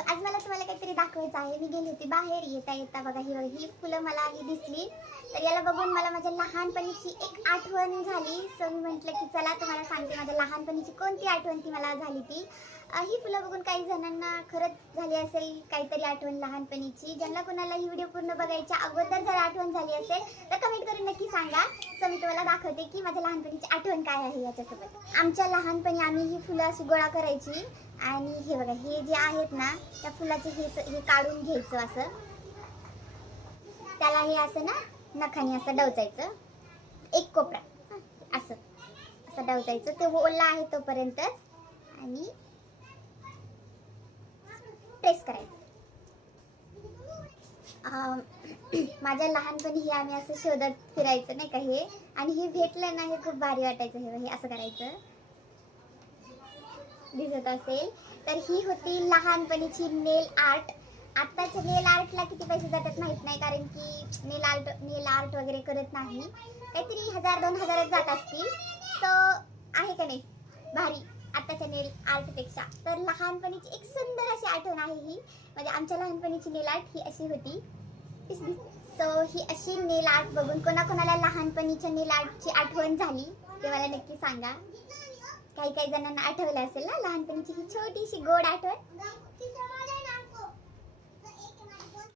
आज मला तुम्हाला काहीतरी दाखवायचं आहे. मी गेली होती बाहेर, येता येता बघा ही फुलं मला दिसली. तर याला बघून मला माझ्या लहानपणीची एक आठवण झाली. सो मी म्हटलं की चला तुम्हाला सांगते माझ्या लहानपणीची कोणती आठवण ती मला झाली ती. ही फुलं बघून काही जणांना खरंच झाली असेल काहीतरी आठवण लहानपणीची. ज्यांना कोणाला ही व्हिडिओ पूर्ण बघायच्या अगोदर जर आठवण झाली असेल तर कमेंट करून नक्की सांगा. सो मी तुम्हाला दाखवते की माझ्या लहानपणीची आठवण काय आहे याच्यासोबत. आमच्या लहानपणी आम्ही ही फुलं अशी गोळा करायची आणि हे बघा हे जे आहेत ना त्या फुलाचे हे काढून घ्यायचं असं. त्याला हे असं ना नखाने असं डवचायचं एक कोपरा असं असं डवचायचं. ते ओला आहे तोपर्यंतच आणि प्रेस करायचं. माझ्या लहानपणी हे आम्ही असं शोधत फिरायचं नाही का हे. आणि हे भेटलं ना हे खूप भारी वाटायचं. हे असं करायचं दिसत असेल तर ही होती लहानपणीची नेल आर्ट. आत्ताच्या नेल आर्टला किती पैसे जातात माहित नाही, कारण की नेल आर्ट वगैरे करत नाही. काहीतरी 1000-2000 जात असतील. तर आहे का नाही भारी आत्ताच्या नेल आर्टपेक्षा. तर लहानपणीची एक सुंदर अशी आठवण आहे ही. म्हणजे आमच्या लहानपणीची नेल आर्ट ही अशी होती. सो ही अशी नेल आर्ट बघून कोणाकोणाला लहानपणीच्या नेल आर्टची आठवण झाली ते मला नक्की सांगा. काही जणांना आठवलं असेल ना लहानपणीची ही छोटीशी गोड आठवण.